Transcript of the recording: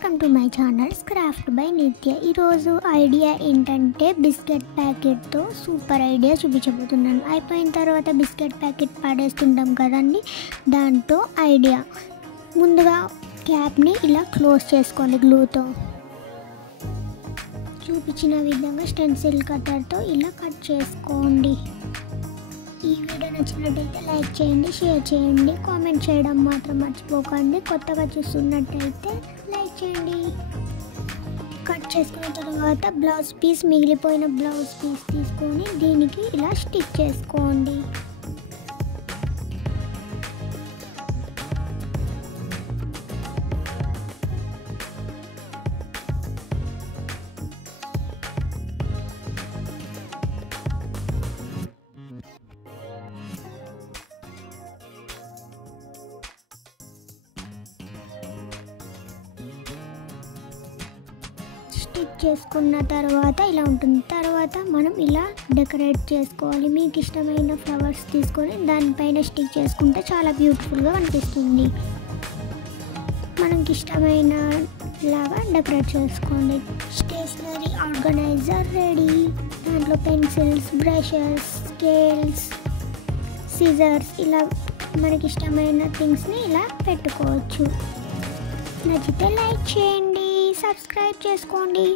Welcome to my channel craft by నిత్య. ఈరోజు idea ఏంటంటే బిస్కెట్ ప్యాకెట్తో సూపర్ ఐడియా చూపించబోతున్నాను. అయిపోయిన తర్వాత బిస్కెట్ ప్యాకెట్ పడేస్తుంటాం కదండి, దాంతో ఐడియా. ముందుగా క్యాప్ని ఇలా క్లోజ్ చేసుకోండి గ్లూతో. చూపించిన విధంగా స్టెన్సిల్ కట్టర్తో ఇలా కట్ చేసుకోండి. ఈ వీడియో నచ్చినట్టయితే లైక్ చేయండి, షేర్ చేయండి, కామెంట్ చేయడం మాత్రం మర్చిపోకండి. కొత్తగా చూస్తున్నట్టయితే లైక్ చేయండి. కట్ చేసుకున్న తర్వాత బ్లౌజ్ పీస్, మిగిలిపోయిన బ్లౌజ్ పీస్ తీసుకొని దీనికి ఇలా స్టిక్ చేసుకోండి. స్టిక్ చేసుకున్న తర్వాత ఇలా ఉంటుంది. తర్వాత మనం ఇలా డెకరేట్ చేసుకోవాలి. మీకు ఇష్టమైన ఫ్లవర్స్ తీసుకొని దానిపైన స్టిక్ చేసుకుంటే చాలా బ్యూటిఫుల్గా కనిపిస్తుంది. మనకి ఇష్టమైన లాగా డెకరేట్ చేసుకోండి. Stationery organiser ready. దాంట్లో పెన్సిల్స్, బ్రషెస్, స్కేల్స్, సిజర్స్, ఇలా మనకి ఇష్టమైన థింగ్స్ని ఇలా పెట్టుకోవచ్చు. నచ్చితే లైక్ చేయండి, సబ్స్క్రైబ్ చేసుకోండి.